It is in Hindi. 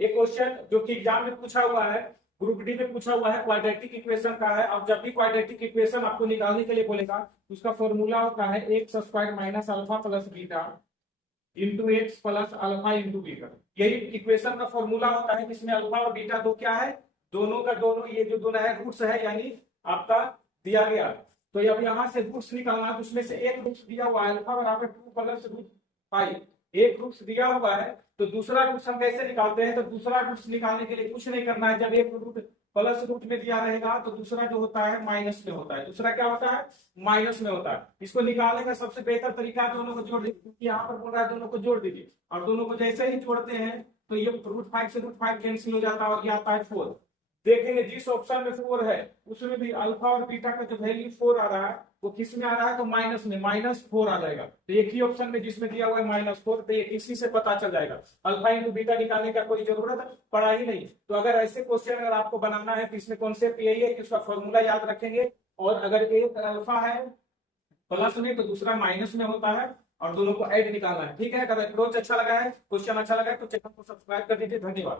एक क्वेश्चन जो कि एग्जाम में पूछा हुआ है, ग्रुप डी में पूछा हुआ है, क्वाड्रेटिक इक्वेशन का है। अब जब भी क्वाड्रेटिक इक्वेशन आपको निकालने के लिए बोलेगा तो उसका फॉर्मूला होता है x square minus alpha plus beta into x plus alpha into beta. यही इक्वेशन का फॉर्मूला होता है जिसमें अल्फा और बीटा दो क्या है, दोनों का दोनों, ये जो दोनों है रूट्स है, यानी आपका दिया गया। तो अब यहाँ से रूट्स निकालना है, तो उसमें से एक रूट्स दिया हुआ है अल्फा बराबर 2 प्लस रूट 5, एक रूट्स दिया हुआ है। तो दूसरा रूट्स हम कैसे निकालते हैं, तो दूसरा रूट्स निकालने के लिए कुछ नहीं करना है। जब एक रूट प्लस रूट में दिया रहेगा तो दूसरा जो होता है माइनस में होता है। दूसरा क्या होता है, माइनस में होता है। इसको निकालने का सबसे बेहतर तरीका दोनों को जोड़ दीजिए, क्योंकि यहाँ पर बोल रहा है दोनों को जोड़ दीजिए, और दोनों को जैसे ही जोड़ते हैं तो ये रूट 5 से रूट 5 कैंसिल हो जाता है और ये आता है 4। देखेंगे जिस ऑप्शन में 4 है उसमें भी अल्फा और बीटा का जो वैल्यू 4 आ रहा है वो किस में आ रहा है, तो माइनस में, -4 आ जाएगा। तो एक ही ऑप्शन में जिसमें दिया हुआ है -4, तो ये इसी से पता चल जाएगा। अल्फा इंटू बीटा निकालने का कोई जरूरत पड़ा ही नहीं। तो अगर ऐसे क्वेश्चन अगर आपको बनाना है तो इसमें कॉन्सेप्ट यही है कि उसका फॉर्मूला याद रखेंगे, और अगर एक अल्फा है प्लस में तो दूसरा माइनस में होता है, और दोनों को ऐड निकालना है। ठीक है, अगर अप्रोच अच्छा लगा है, क्वेश्चन अच्छा लगा है तो चैनल को सब्सक्राइब कर दीजिए। धन्यवाद।